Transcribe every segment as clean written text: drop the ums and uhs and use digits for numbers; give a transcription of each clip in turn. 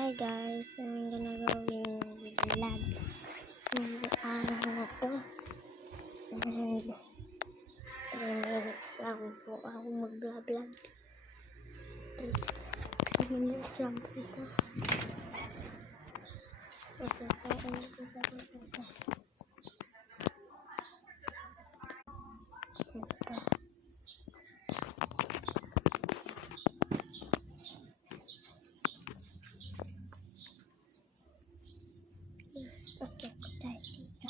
Hi guys, I'm gonna gawing vlog ng araw na to and 3 minutes lang po ako mag-vlog 3 minutes lang po ito kasi kain ko sa ito okay ko tayo dito.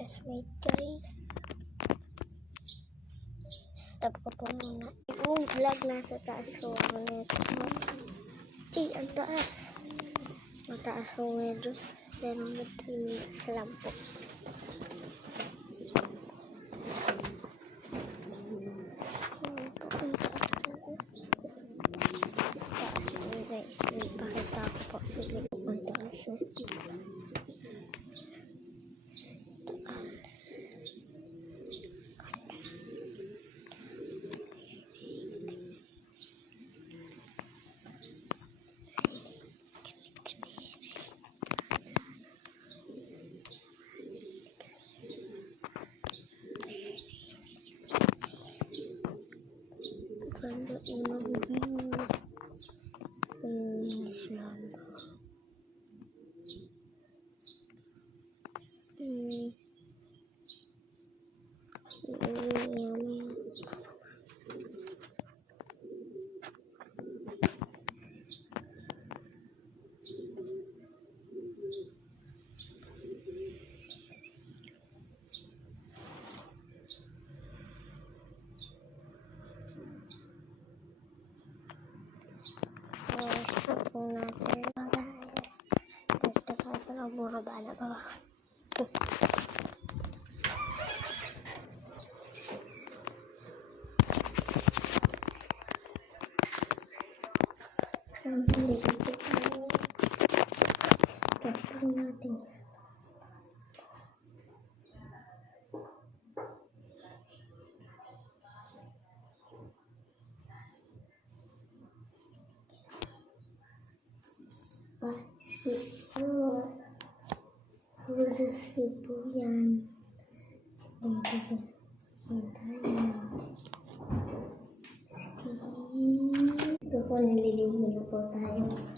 Just wait guys, stop ko po muna yung vlog. Nasa taas ko nito. Ang taas, mataas ko medyo, pero 3 minutes lang po. Guys, ipakita ko po sila ang taas. Ganda unang view. Stop po natin guys. Gusto ko sa loob mga bala ba? Stop po natin. Puro po yan. Ito po, naliligo na po tayo.